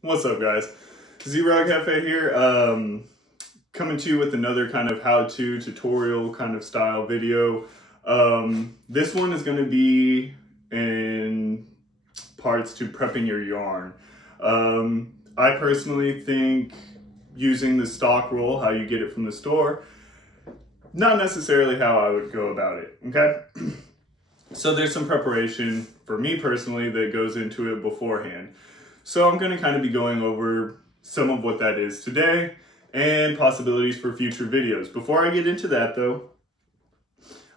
What's up, guys? Z-Rod Cafe here, coming to you with another kind of how-to tutorial kind of style video. This one is going to be in parts to prepping your yarn. I personally think using the stock roll, how you get it from the store, not necessarily how I would go about it, okay? So there's some preparation for me personally that goes into it beforehand. So I'm going to kind of be going over some of what that is today and possibilities for future videos. Before I get into that though,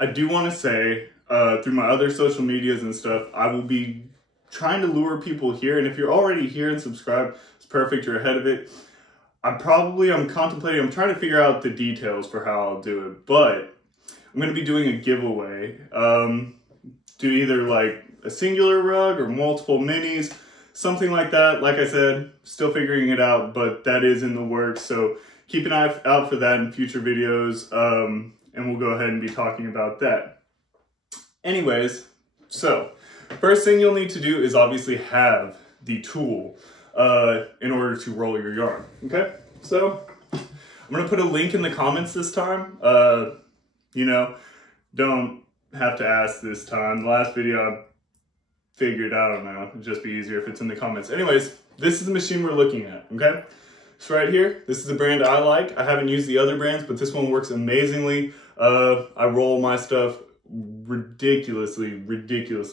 I do want to say through my other social medias and stuff, I will be trying to lure people here. And if you're already here and subscribed, it's perfect, you're ahead of it. I'm contemplating, I'm trying to figure out the details for how I'll do it, but I'm going to be doing a giveaway. Do either like a singular rug or multiple minis. Something like that. Like I said, still figuring it out, but that is in the works. So keep an eye out for that in future videos, and we'll go ahead and be talking about that. Anyways, so first thing you'll need to do is obviously have the tool in order to roll your yarn. Okay, so I'm gonna put a link in the comments this time. You know, don't have to ask this time. The last video, figured, I don't know, it'd just be easier if it's in the comments. Anyways, this is the machine we're looking at, okay? So right here, this is the brand I like. I haven't used the other brands, but this one works amazingly. I roll my stuff ridiculously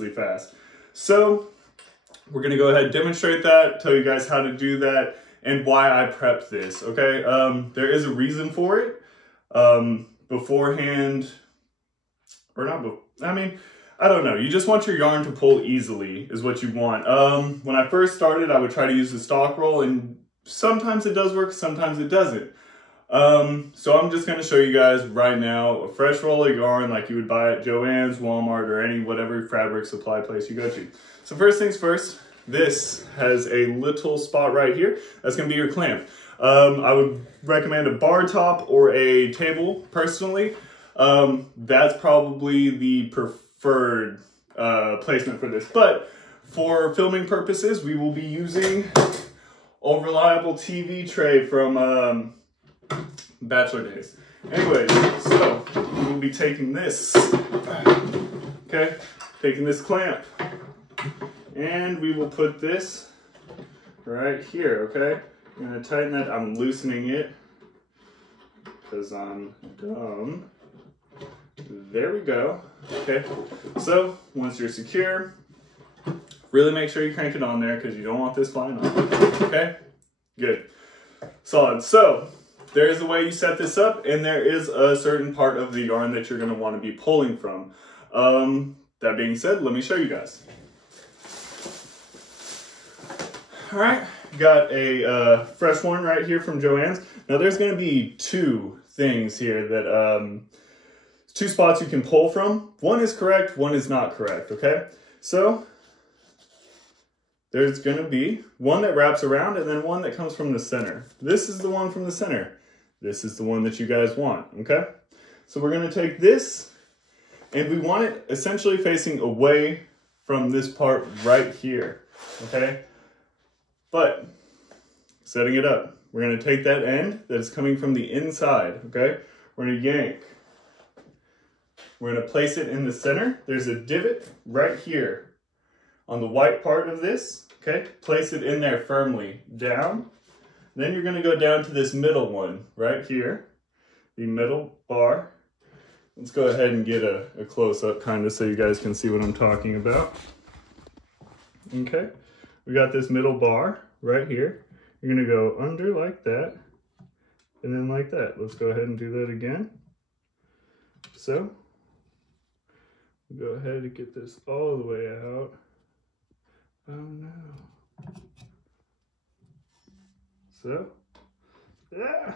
fast. So we're gonna go ahead and demonstrate that, tell you guys how to do that, and why I prepped this, okay? There is a reason for it. Beforehand, or not, I don't know. You just want your yarn to pull easily is what you want. When I first started, I would try to use the stock roll, and sometimes it does work, sometimes it doesn't. So I'm just going to show you guys right now a fresh roll of yarn like you would buy at Joann's, Walmart, or any whatever fabric supply place you go to. So first things first, this has a little spot right here. That's going to be your clamp. I would recommend a bar top or a table personally. That's probably the preferred placement for this, but for filming purposes we will be using a reliable TV tray from Bachelor Days. Anyways, so we will be taking this, okay, taking this clamp, and we will put this right here, okay? I'm gonna tighten that. I'm loosening it because I'm dumb. There we go. Okay, so once you're secure, really make sure you crank it on there because you don't want this flying off. Okay, good, solid. So there is a way you set this up, and there is a certain part of the yarn that you're going to want to be pulling from. That being said, let me show you guys. All right, got a fresh one right here from Joann's. Now there's going to be two things here that two spots you can pull from. One is correct, one is not correct, okay? So there's gonna be one that wraps around and then one that comes from the center. This is the one from the center. This is the one that you guys want, okay? So we're gonna take this and we want it essentially facing away from this part right here, okay? But setting it up, we're gonna take that end that is coming from the inside, okay? We're gonna yank. We're going to place it in the center. There's a divot right here on the white part of this, okay? Place it in there firmly, down. Then you're going to go down to this middle one right here, the middle bar. Let's go ahead and get a close-up kind of so you guys can see what I'm talking about. Okay, we got this middle bar right here. You're going to go under like that and then like that. Let's go ahead and do that again. So go ahead and get this all the way out. Oh no. So, yeah.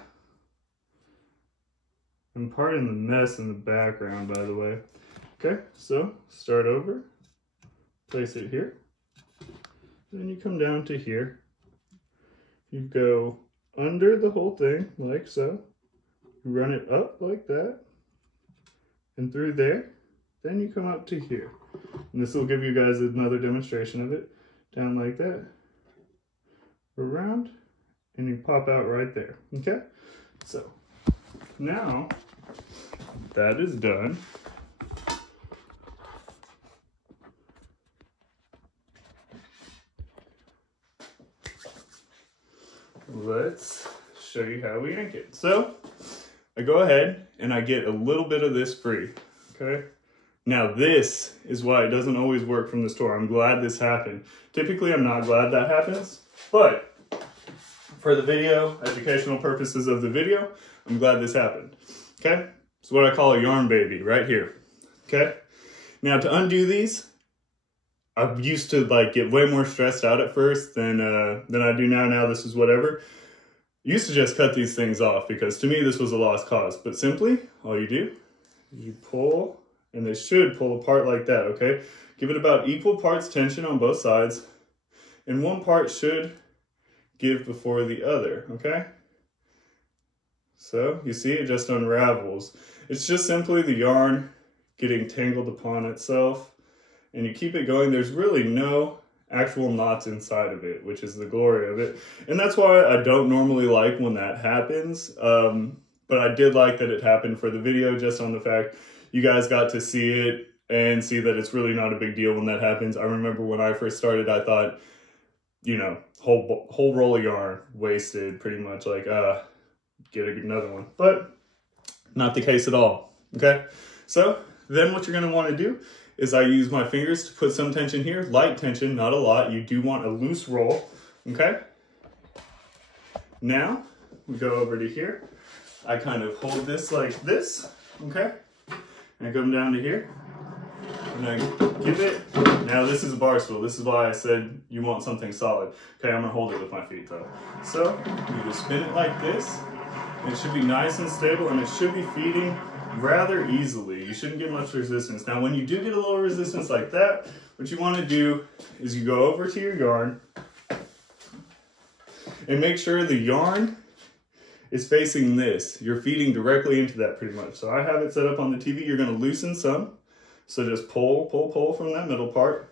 I'm pardon the mess in the background, by the way. Okay, so start over, place it here. Then you come down to here. You go under the whole thing, like so. You run it up like that, and through there. Then you come up to here. And this will give you guys another demonstration of it. Down like that. around, and you pop out right there, okay? So now that is done, let's show you how we yank it. So I go ahead and I get a little bit of this free, okay? Now this is why it doesn't always work from the store. I'm glad this happened. Typically I'm not glad that happens, but for the video, educational purposes of the video, I'm glad this happened, okay? It's what I call a yarn baby right here, okay? Now to undo these, I used to like get way more stressed out at first than I do now. Now this is whatever. I used to just cut these things off because to me this was a lost cause. But simply, all you do, you pull, and they should pull apart like that, okay? Give it about equal parts tension on both sides, and one part should give before the other, okay? So you see it just unravels. It's just simply the yarn getting tangled upon itself, and you keep it going. There's really no actual knots inside of it, which is the glory of it. And that's why I don't normally like when that happens. But I did like that it happened for the video, just on the fact you guys got to see it and see that it's really not a big deal when that happens. I remember when I first started, I thought, you know, whole roll of yarn wasted, pretty much, like, get another one. But not the case at all, okay? So then what you're gonna wanna do is I use my fingers to put some tension here, light tension, not a lot. You do want a loose roll, okay? Now, we go over to here. I kind of hold this like this, okay? And I come down to here, and I give it. Now this is a bar stool. This is why I said you want something solid. Okay, I'm gonna hold it with my feet though. So, you just spin it like this. And it should be nice and stable, and it should be feeding rather easily. You shouldn't get much resistance. Now, when you do get a little resistance like that, what you want to do is you go over to your yarn and make sure the yarn is facing this. You're feeding directly into that pretty much. So I have it set up on the TV. You're going to loosen some. So just pull, pull, pull from that middle part.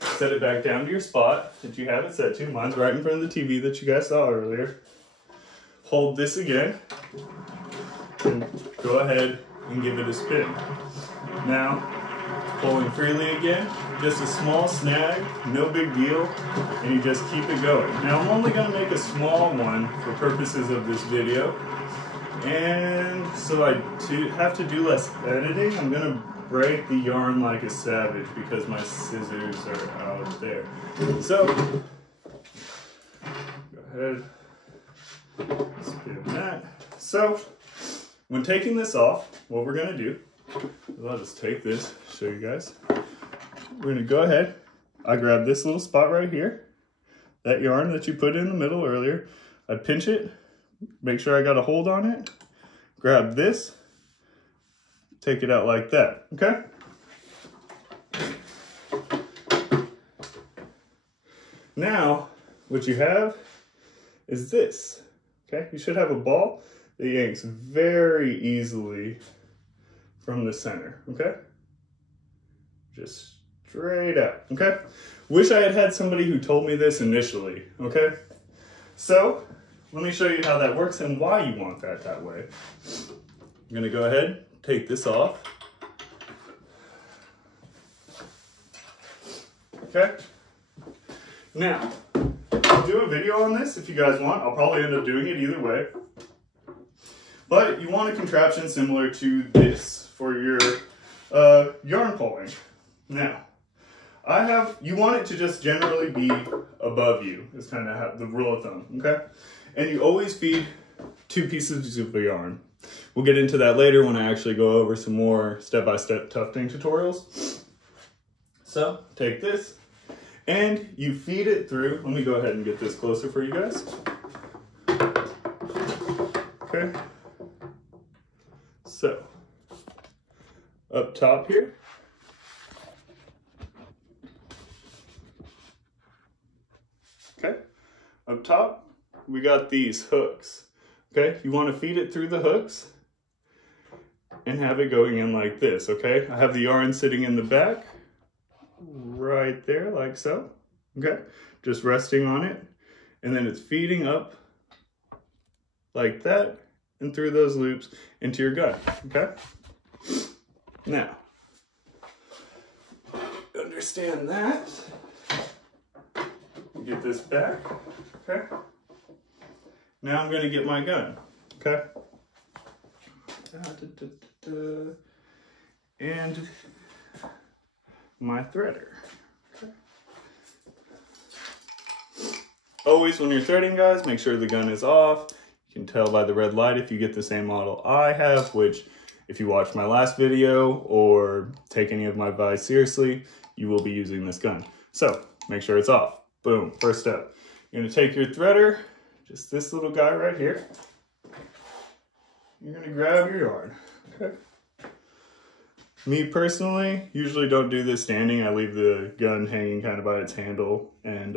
Set it back down to your spot that you have it set to. Mine's right in front of the TV that you guys saw earlier. Hold this again and go ahead and give it a spin. Now, pulling freely again, just a small snag, no big deal, and you just keep it going. Now, I'm only going to make a small one for purposes of this video, and so I have to do less editing. I'm going to break the yarn like a savage because my scissors are out there. So, go ahead. Spin that. So, when taking this off, what we're going to do is I'll just take this, show you guys. We're going to go ahead. I grab this little spot right here, that yarn that you put in the middle earlier. I pinch it, make sure I got a hold on it, grab this, take it out like that, okay? Now, what you have is this. Okay, you should have a ball that yanks very easily from the center, okay? Just straight out, okay? Wish I had had somebody who told me this initially, okay? So, let me show you how that works and why you want that way. I'm gonna go ahead, take this off. Okay? Now, I'll do a video on this if you guys want. I'll probably end up doing it either way. But you want a contraption similar to this for your yarn pulling. Now, you want it to just generally be above you, is kind of the rule of thumb, okay? And you always feed 2 pieces of yarn. We'll get into that later when I actually go over some more step-by-step tufting tutorials. So, take this. And you feed it through. Let me go ahead and get this closer for you guys. Okay. So, up top here. Okay. Up top, we got these hooks. Okay. You want to feed it through the hooks and have it going in like this. Okay. I have the yarn sitting in the back. Right there, like so, okay? Just resting on it. and then it's feeding up like that and through those loops into your gun, okay? Now, understand that. Get this back, okay? Now I'm gonna get my gun, okay? And my threader. Okay. Always when you're threading, guys, make sure the gun is off. You can tell by the red light if you get the same model I have, which if you watch my last video or take any of my advice seriously, you will be using this gun. So make sure it's off. Boom, first step. You're gonna take your threader, just this little guy right here. You're gonna grab your yarn, okay? Me personally, usually don't do this standing. I leave the gun hanging kind of by its handle and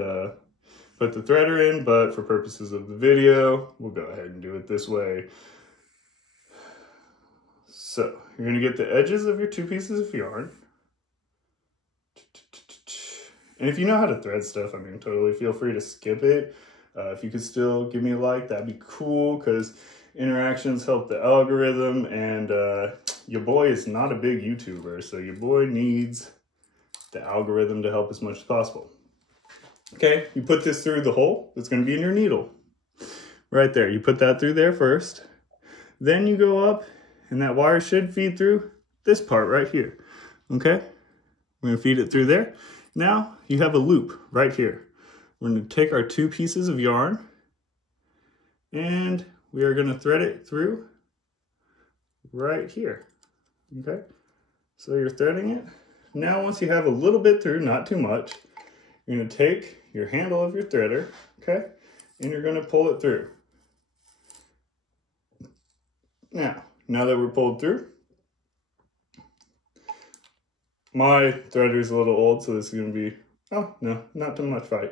put the threader in, but for purposes of the video, we'll go ahead and do it this way. So you're gonna get the edges of your 2 pieces of yarn. And if you know how to thread stuff, I mean, totally feel free to skip it. If you could still give me a like, that'd be cool, because interactions help the algorithm, and your boy is not a big YouTuber, so your boy needs the algorithm to help as much as possible. Okay, you put this through the hole that's going to be in your needle. Right there, you put that through there first. Then you go up, and that wire should feed through this part right here. Okay, we're going to feed it through there. Now you have a loop right here. We're going to take our 2 pieces of yarn, and we are going to thread it through right here. Okay, so you're threading it. Now once you have a little bit through, not too much, you're going to take your handle of your threader, okay, and you're going to pull it through. Now that we're pulled through, my threader is a little old, so this is going to be, oh no, not too much fight.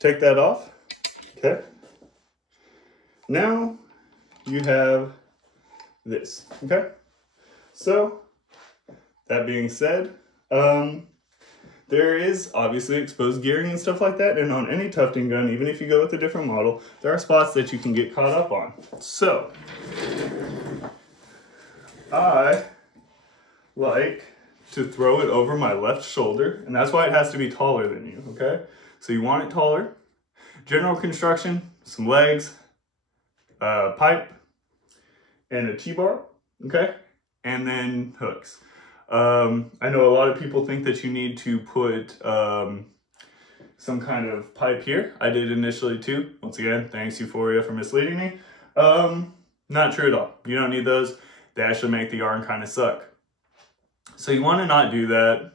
Take that off, okay. Now you have this, okay? So, that being said, there is obviously exposed gearing and stuff like that, and on any tufting gun, even if you go with a different model, there are spots that you can get caught up on. So, I like to throw it over my left shoulder, and that's why it has to be taller than you, okay? So you want it taller. General construction, some legs, pipe, and a T-bar, okay? And then hooks. I know a lot of people think that you need to put some kind of pipe here. I did initially too. Once again, thanks Euphoria for misleading me. Not true at all. You don't need those. They actually make the yarn kind of suck. So you want to not do that.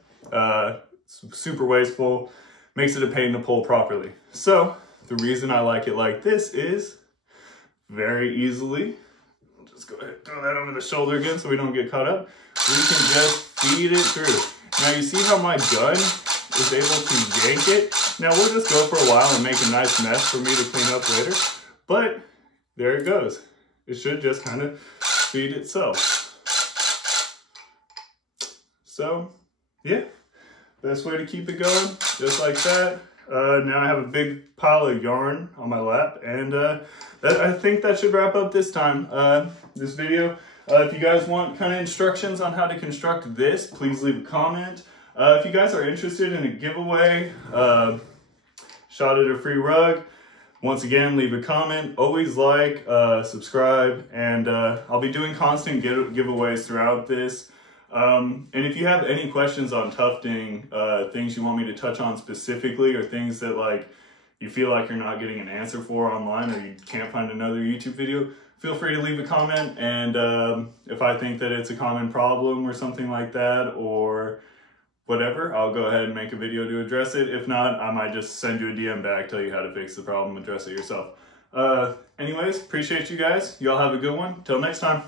It's super wasteful. Makes it a pain to pull properly. So the reason I like it like this is very easily, just go ahead and throw that over the shoulder again so we don't get caught up. We can just feed it through. Now you see how my gun is able to yank it? Now we'll just go for a while and make a nice mess for me to clean up later. But there it goes. It should just kind of feed itself. So yeah, best way to keep it going, just like that. Now I have a big pile of yarn on my lap, and I think that should wrap up this time, this video. If you guys want kind of instructions on how to construct this, please leave a comment. If you guys are interested in a giveaway, shot at a free rug, once again, leave a comment. Always like, subscribe, and I'll be doing constant giveaways throughout this. And if you have any questions on tufting, things you want me to touch on specifically, or things that like you feel like you're not getting an answer for online, or you can't find another YouTube video, feel free to leave a comment. And if I think that it's a common problem or something like that, or whatever, I'll go ahead and make a video to address it. If not, I might just send you a DM back, tell you how to fix the problem, address it yourself. Anyways, appreciate you guys. Y'all have a good one. Till next time.